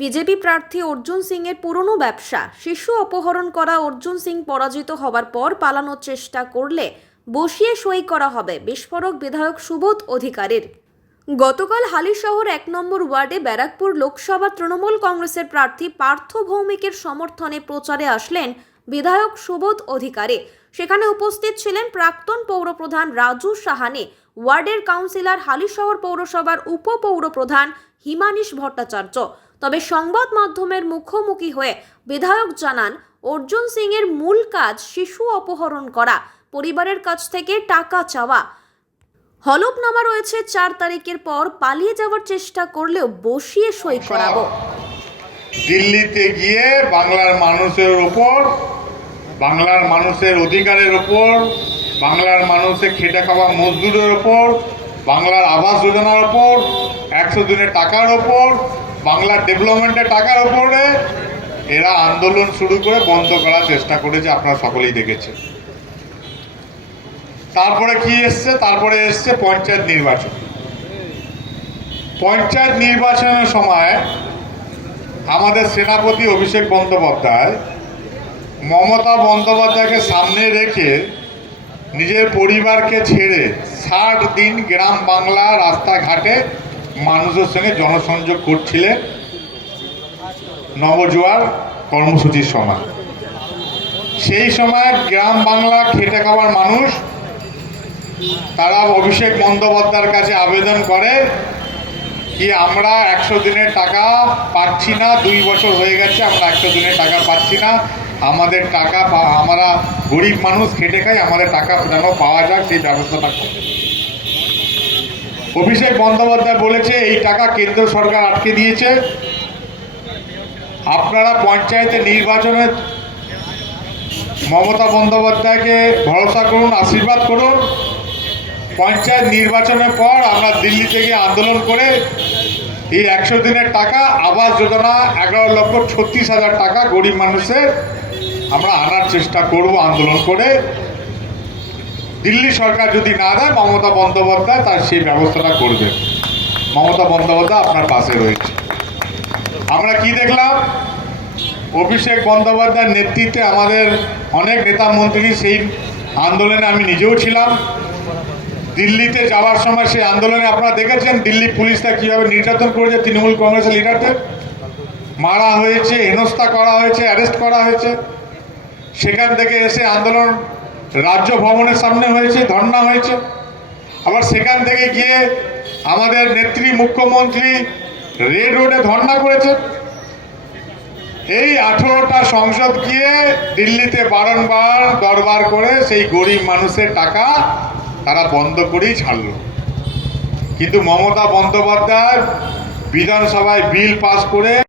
BJP প্রার্থী অর্জুন সিং এর পুরনো ব্যবসা। শিশু অপহরণ করা অর্জুন সিং পরাজিত হওয়ার পর পালানোর চেষ্টা করলে বসিয়ে সই করা হবে, বিস্ফোরক বিধায়ক সুবোধ অধিকারীর। গতকাল হালিশহর ১ নম্বর ওয়ার্ডে ব্যারাকপুর লোকসভা তৃণমূল কংগ্রেসের প্রার্থী পার্থ ভৌমিকের সমর্থনে প্রচারে আসলেন বিধায়ক সুবোধ অধিকারী। সেখানে উপস্থিত ছিলেন প্রাক্তন পৌরপ্রধান রাজু সাহানে, ওয়ার্ডের কাউন্সিলর, হালিশহর পৌরসভার উপপৌরপ্রধান হিমানিশ ভট্টাচার্য। তবে সংবাদ মাধ্যমের মুখোমুখি হয়ে বিধায়ক জানান, অর্জুন সিং এর মূল কাজ শিশু অপহরণ করা, পরিবারের কাছ থেকে টাকা চাওয়া। হলফনামা রয়েছে, ৪ তারিখের পর পালিয়ে যাওয়ার চেষ্টা করলেও বসিয়ে সই করাবো। দিল্লিতে গিয়ে বাংলার মানুষের উপর, বাংলার মানুষের অধিকারের উপর, বাংলার মানুষের খেটে খাওয়া মজদুরের উপর, বাংলার আবাস যোজনার উপর, ১০০ দিনের টাকার উপর, বাংলার ডেভেলপমেন্টের টাকার উপরে এরা আন্দোলন শুরু করে বন্ধ করার চেষ্টা করেছে। আপনারা সকলেই দেখেছেন। তারপরে কি এসছে? তারপরে এসছে পঞ্চায়েত নির্বাচন। পঞ্চায়েত নির্বাচনের সময় আমাদের সেনাপতি অভিষেক বন্দ্যোপাধ্যায় মমতা বন্দ্যোপাধ্যায়কে সামনে রেখে নিজের পরিবারকে ছেড়ে ৬০ দিন গ্রাম বাংলা রাস্তাঘাটে মানুষের সঙ্গে জনসংযোগ করছিলেন নবজোয়ার কর্মসূচির সময়। সেই সময় গ্রাম বাংলা খেটে খাওয়ার মানুষ তারা অভিষেক বন্দ্যোপাধ্যায়ের কাছে আবেদন করে কি আমরা ১০০ দিনের টাকা পাচ্ছি না, ২ বছর হয়ে গেছে আমরা ১০০ দিনের টাকা পাচ্ছি না, আমাদের টাকা আমরা গরিব মানুষ খেটে খাই, আমাদের টাকা যেন পাওয়া যাক সেই ব্যবস্থাটা করে। অভিষেক বন্দ্যোপাধ্যায় বলেছে এই টাকা কেন্দ্র সরকার আটকে দিয়েছে, আপনারা পঞ্চায়েতে নির্বাচনে মমতা বন্দ্যোপাধ্যায়কে ভরসা করুন, আশীর্বাদ করুন। পঞ্চায়েত নির্বাচনের পর আমরা দিল্লি থেকে আন্দোলন করে এই ১০০ দিনের টাকা, আবাস যোজনা ১১,৩৬,০০০ টাকা গরিব মানুষের আমরা আনার চেষ্টা করব আন্দোলন করে। দিল্লি সরকার যদি না দেয় মমতা বন্দ্যোপাধ্যায় তার সেই ব্যবস্থাটা করবে। মমতা বন্দ্যোপাধ্যায় আপনার পাশে রয়েছে। আমরা কি দেখলাম? অভিষেক বন্দ্যোপাধ্যায়ের নেতৃত্বে আমাদের অনেক নেতা মন্ত্রী, সেই আন্দোলনে আমি নিজেও ছিলাম। দিল্লিতে যাওয়ার সময় সেই আন্দোলনে আপনারা দেখেছেন দিল্লি পুলিশরা কীভাবে নির্যাতন করেছে, তৃণমূল কংগ্রেসের লিডারদের মারা হয়েছে, হেনস্থা করা হয়েছে, অ্যারেস্ট করা হয়েছে। সেখান থেকে এসে আন্দোলন রাজ্য ভবনের সামনে হয়েছে, ধর্ণা হয়েছে। আবার সেখান থেকে গিয়ে আমাদের নেত্রী মুখ্যমন্ত্রী রেড রোডে ধর্ণা করেছে। এই 18টা সংসদ গিয়ে দিল্লিতে বারংবার দরবার করে সেই গরিব মানুষের টাকা তারা বন্ধ করেই ছাড়ল। কিন্তু মমতা বন্দ্যোপাধ্যায় বিধানসভায় বিল পাস করে